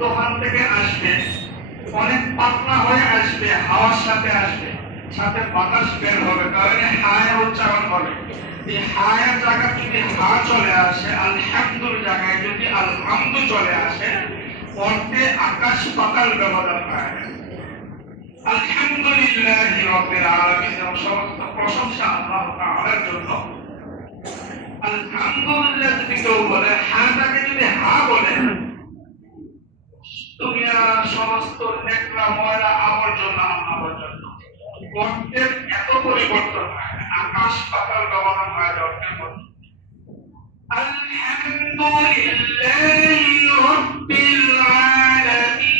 মধ্যখান থেকে আসবে, অনেক পাতলা হয়ে আসবে, হাওয়ার সাথে আসবে, সাথে বাতাস বের হবে, কারণে হায় উচ্চারণ হবে। এই হায়ের জায়গায় যদি হা চলে আসে, আলহামদুর জায়গায় যদি আলহামদু চলে আসে, অর্থে আকাশ পাতাল ব্যবধান হয়। আলহামদুলিল্লাহি রাব্বিল আলামিন, সমস্ত প্রশংসা আল্লাহ তাআলার জন্য। আলহামদুলিল্লাহ যদি কেউ বলে, হাটাকে যদি হা বলে, দুনিয়া সমস্ত নেকড়া ময়লা আবর্জনা আল্লাহর জন্য। অর্থের এত পরিবর্তন হয়, আকাশ পাতাল ব্যবধান হয় অর্থের মধ্যে। আলহামদুলিল্লাহি রাব্বিল আলামিন।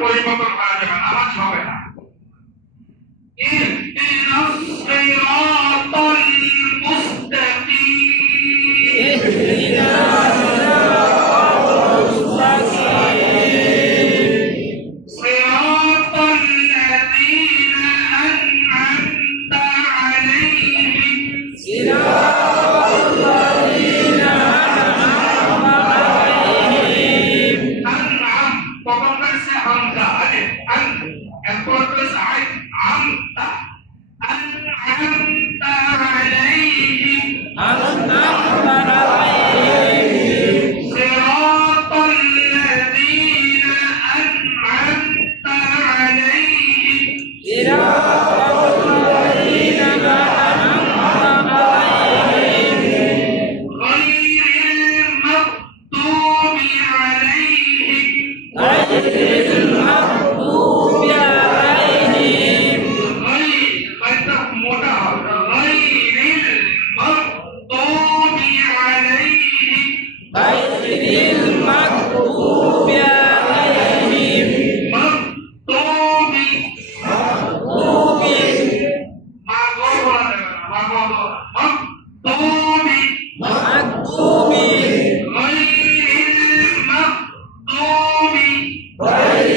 পরিবর্তন করা যাবে না, নামাজ হবে না। غير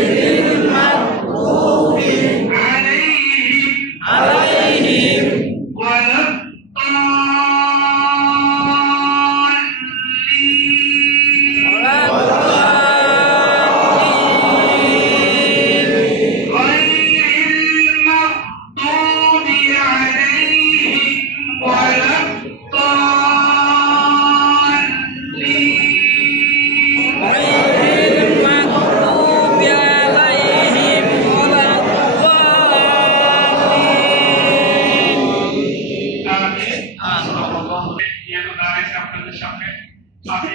সাল্লাল্লাহু আলাইহি ওয়া সাল্লাম দাঁড়াইছে আপনাদের সামনে। আমি